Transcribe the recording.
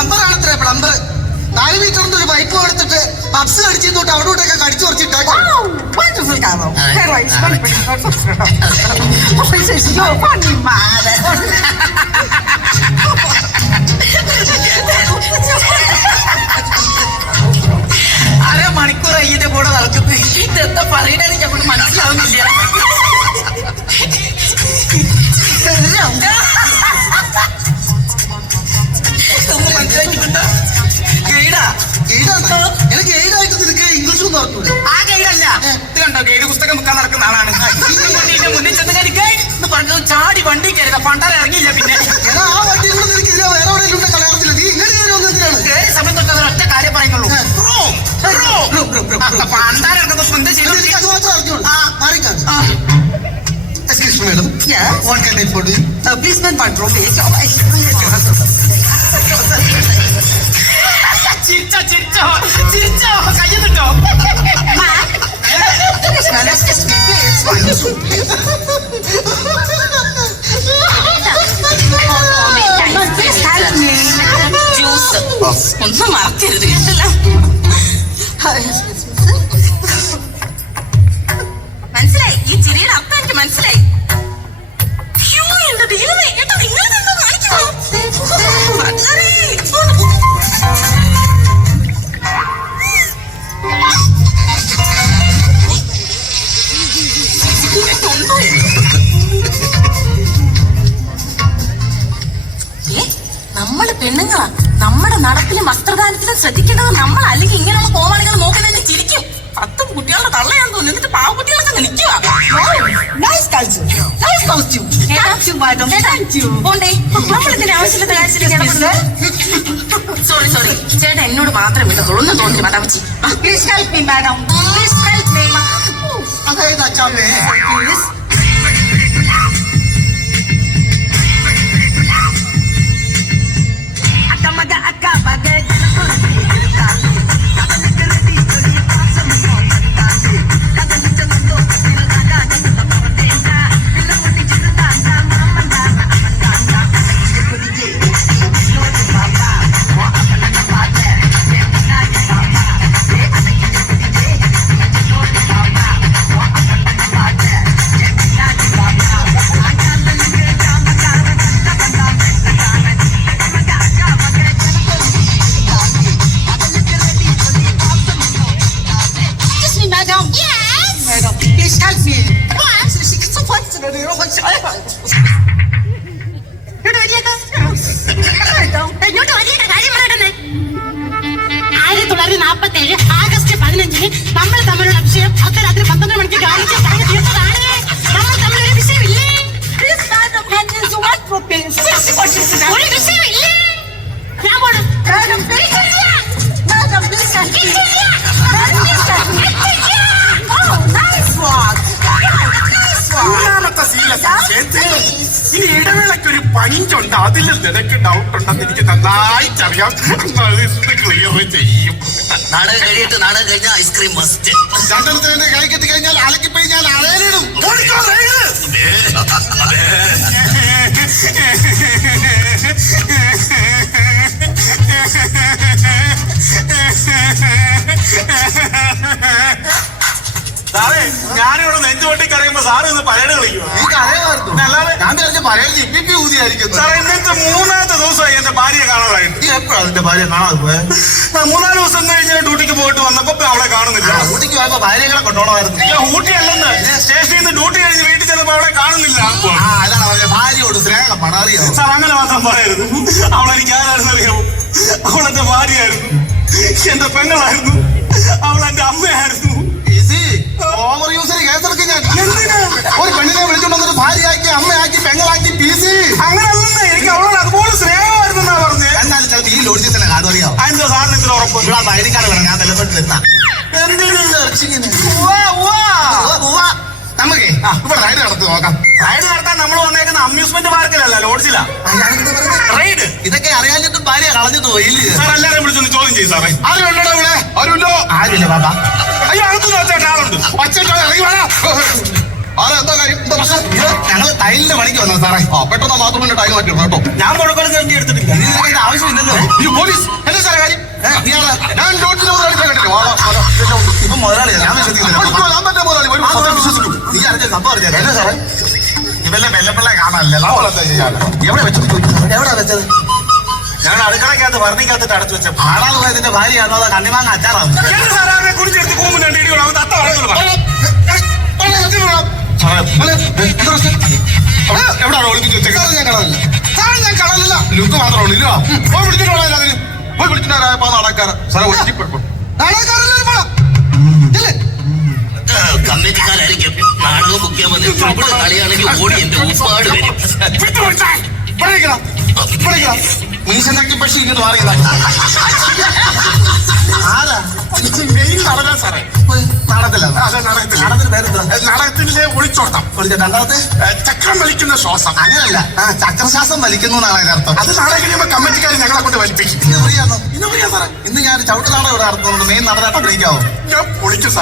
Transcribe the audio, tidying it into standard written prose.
പ്ലംബറാണത്രേ plumber. 4 മീറ്ററിന്റെ ഒരു pipe എടുത്തിട്ട് puffs കടിച്ചു തൊട്ട് അവിടെ ഇവിടെയൊക്കെ കടിച്ചു കുറച്ചിട്ടേക്കാം. അരമണിക്കൂർ അയ്യന്റെ കൂടെ നടക്കുന്നത് ഇതെന്താ പറയണെന്ന് എനിക്ക് അങ്ങോട്ട് മനസ്സിലാവുന്നില്ല. ഒന്ന് മനസ്സിലാക്കിക്കൊണ്ടോ ഗൈഡാ? എനിക്ക് ഗൈഡായിട്ട് നിനക്ക് ഇംഗ്ലീഷ് ഒന്നും അറിഞ്ഞൂടെ? ആ ഗൈഡല്ല, ഇത് കണ്ടോ ഗൈഡ് പുസ്തകം മുക്കാൻ നടക്കുന്ന ആളാണ്. മുന്നിൽ ചെന്ന് ഗൈഡ് എന്ന് പറഞ്ഞത് ചാടി വണ്ടി കയറുക പണ്ടാരം ഇറങ്ങിയില്ല. പിന്നെ ആ വണ്ടി കൂടെ നിനക്ക് ഇതിലെ വേറെ എവിടെയെങ്കിലും കളയാറില്ല. നീ ഇങ്ങനെ കയറി വന്നെന്തിനാണ്? കയറി സമയം തൊട്ട് ഒറ്റ കാര്യം പറയുന്നുള്ളൂ, പണ്ടാരം ഇറങ്ങുന്നത് എന്താ ചെയ്യുന്നത്? അത് മാത്രം അറിഞ്ഞോളൂ. Excuse me, madam. Yes. What can I for you? Policeman control. ചിരിച്ചോ കയ്യെന്നിട്ടോ? ജ്യൂസ് ഒന്നും മറക്കരുത് കേട്ടല്ലോ. മനസ്സിലായി, ഈ ചിരിയുടെ അർത്ഥം എനിക്ക് മനസ്സിലായി. എന്റെ ദൈവമേ, ഏട്ടാ നിങ്ങൾ എന്തോ കാണിക്കുമോ? നമ്മള് പെണ്ണുങ്ങളാ, നമ്മുടെ നടപ്പിലും വസ്ത്രദാനത്തിലും ശ്രദ്ധിക്കേണ്ടത് നമ്മൾ. അല്ലെങ്കിൽ ഇങ്ങനെയുള്ള കോമാളികൾ നോക്കുന്നതിന് ചിരിക്കും. 10 കുട്ടികളുടെ തള്ളയാന്ന് തോന്നുന്നു, എന്നിട്ട് പാവക്കുട്ടികളൊക്കെ നിൽക്കുക. നമ്മളിതിന്റെ ആവശ്യമില്ലാത്ത കാര്യത്തിൽ സോറി ചേട്ടാ എന്നോട് മാത്രം വിട്ടതുള്ളൂ. ഒന്നും തോന്നി madam. Please help me madam, please help me. അതായത് അച്ചാമ്മേ പ്ലീസ്. ആഗസ്റ്റ് 15 നമ്മൾ തമ്മിലുള്ള വിഷയം അർദ്ധരാത്രി 12 മണിക്ക് ഗാന്ധിജി പറഞ്ഞു തീർത്തതാണ്. നമ്മൾ തമ്മിലൊരു വിഷയമില്ലേ? ഒരു വിഷയമില്ലേ? ഞാൻ പോണം. ഇനി ഇടവേളക്കൊരു പഞ്ചുണ്ട്, അതിൽ നിനക്ക് ഡൗട്ട് ഉണ്ടെന്ന് എനിക്ക് നന്നായിട്ടറിയാം. ക്ലിയർ ചെയ്യും. നാടകം കഴിയിട്ട് നാടകം കഴിഞ്ഞാൽ ഐസ്ക്രീം മസ്റ്റ്. രണ്ടെടുത്ത് കൈ കെട്ടി കഴിഞ്ഞാൽ അലക്കിപ്പോയി ഞാൻ അളയിലിടും. സാറേ ഞാനിവിടെ നെഞ്ചുപൊട്ടി കരയുമ്പോ സാറ് ഇന്ന് പരേഡ് കളിക്കുമോ? നീ കരയായിരുന്നു. അല്ലാതെ ഞാൻ തെരഞ്ഞ പരേഡ് ഇപ്പി ഊതിയായിരിക്കും. സാറേ ഇന്നത്തെ 3ാമത്തെ ദിവസമായി എന്റെ ഭാര്യയെ കാണാതായിട്ട്. നീ എപ്പോഴാണ് എന്റെ ഭാര്യ കാണാതെ പോയത്? 3-4 ദിവസം കഴിഞ്ഞ് ഡ്യൂട്ടിക്ക് പോയിട്ട് വന്നപ്പോ അവളെ കാണുന്നില്ല. ഊട്ടിക്ക് പോയപ്പോ ഭാര്യകളെ കൊണ്ടുപോകണമായിരുന്നു. ഊട്ടി അല്ലെന്ന്, സ്റ്റേഷനിൽ നിന്ന് ഡ്യൂട്ടി കഴിഞ്ഞ് വീട്ടിൽ ചെന്നപ്പോ അവളെ കാണുന്നില്ല. അതാണ് അവന്റെ ഭാര്യയോട് സ്നേഹമാണ്, അറിയാമോ? സാർ അങ്ങനെ മാത്രം പറയരുത്. അവളെനിക്ക് ആരാണെന്ന് അറിയാമോ? അവളെന്റെ ഭാര്യയായിരുന്നു, എന്റെ പെങ്ങളായിരുന്നു, അവളെന്റെ അമ്മയായിരുന്നു. ഓവർ യൂസിന് കേസെടുക്കും ഞാൻ. ഒരു പെണ്ണിനെ വിളിച്ചോണ്ടൊരു ഭാര്യയാക്കി അമ്മയാക്കി പെങ്ങളാക്കി പീസി. അങ്ങനെയല്ലെന്ന്, എനിക്ക് അവളോട് അതുപോലെ സ്നേഹമായിരുന്നാ പറഞ്ഞത്. എന്നാലും ചിലപ്പോൾ ഈ ലോഡ്ജിൽ തന്നെ കാണും, അറിയാമോ? അതിന്റെ സാറിന് ഇത്ര ഉറപ്പ്? ഐ ഡി കാർഡ് വേണം, ഞാൻ തെല്ലത്തോട്ട് വരുത്താം. നമുക്കേ ഇവിടെ റൈഡ് നടത്തി നോക്കാം. റൈഡ് നടത്താൻ നമ്മൾ വന്നേക്കുന്ന അമ്യൂസ്മെന്റ് പാർക്കിലല്ല, ലോഡ്ജിലാ റൈഡ്. ഇതൊക്കെ അറിയാഞ്ഞിട്ടും ഭാര്യ കളഞ്ഞിട്ട് പോയില്ലേ? സാർ എല്ലാവരെയും വിളിച്ചൊന്ന് ചോദ്യം ചെയ്യും സാറേ. ആരുണ്ടോ ഇവിടെ? ആരുണ്ടോ? ആരുമില്ല ബാബാ. അയ്യോ അകത്തുനിന്ന് ഒച്ചേട്ട ആളുണ്ട്. ഒച്ചേട്ടോ ഇറങ്ങി വേണം. ആരാ എന്താ കാര്യം എന്താ പ്രശ്നം? ഞങ്ങൾ ടൈലിന്റെ പണിക്ക് വന്നത് സാറേ. ആ പെട്ടെന്ന് ബാത്റൂമിന്റെ ടൈൽ മാറ്റി കേട്ടോ. ഞാൻ മുഴക്കൊന്നും കണ്ടി എടുത്തിട്ടില്ല. നീ നിനക്ക് ആവശ്യമില്ലല്ലോ. ഈ പോലീസ് എന്താ സാറേ കാര്യം? നീ ആരാ? ഞാൻ ഡ്യൂട്ടിന് മുതലാളി കേട്ടില്ലേ? ഇപ്പൊ മുതലാളിയാ ഞാൻ വിശ്വസിക്കുന്നില്ല. ഞാൻ തന്നെ മുതലാളി ഒരു മാസം വിശ്വസിക്കും. നീ അറിഞ്ഞ സംഭവം അറിയാം എന്നാ സാറേ? ഇവല്ലേ വെല്ലപ്പിള്ളെ കാണാനല്ലേ എവിടെ വെച്ചത് ചോദിച്ചു. എവിടെ വെച്ചത്? ഞങ്ങൾ അടുക്കളക്കകത്ത് വർണ്ണിക്കകത്തിട്ട് അടച്ചു വെച്ചപ്പോ ആടാതെ പോയതിന്റെ ഭാര്യയാണോ അതോ കണ്ണിമാങ്ങ അച്ചാറാണ്? സാറേ കുടിച്ചെടുത്ത് പോകുമ്പോൾ രണ്ട് ഇടിയോളം അവൻ തത്ത വളർന്നു. എവിടാണോ ഒളിപ്പിച്ച് വെച്ചേക്കുന്നത്? ഞാൻ കളറില്ല സാറേ, ഞാൻ കളറില്ല. ലുക്ക് മാത്രമേ ഉള്ളൂ. ഇല്ല പോയി വിളിച്ചിട്ട് പോകാൻ അതിന് പോയി വിളിച്ചിട്ടാരായപ്പോ നടക്കാറ് സാറേ ഒറ്റപ്പെടും കമ്മിറ്റിക്കാരായിരിക്കും നാടകം ബുക്ക് ചെയ്യാൻ വന്നത്. ഇവിടെ കളിയാണെങ്കിൽ ഓടി എന്റെ ഒരുപാട് പേര് മീശനക്കി പക്ഷി ഇങ്ങോട്ട് മാറിയതാ. ആരാ മെയിൻ നടനാ സാറേ. നാടകത്തില്ല നാടകത്തിന് പേരെന്താ? നാടകത്തിലെ ഒളിച്ചോട്ടം. രണ്ടാമത്തെ ചക്രം വലിക്കുന്ന ശ്വാസം. അങ്ങനല്ല ചക്രശ്വാസം വലിക്കുന്നു എന്നാണ് അതിനർത്ഥം. അത് നാടകം കഴിയുമ്പോ കമ്മിറ്റിക്കാർ ഞങ്ങളെ കൊണ്ട് വലിപ്പിക്കും. ഇന്ന് ഫ്രീയാണോ? ഇന്ന് ഫ്രീയാ സാറേ. ഇന്ന് ഞാൻ ചവിട്ട് നാടകം ഇവിടെ നടത്തുന്നുണ്ട്. മെയിൻ നടനായിട്ട് അഭിനയിക്കാവോ? ഞാൻ പൊളിക്കും സാർ.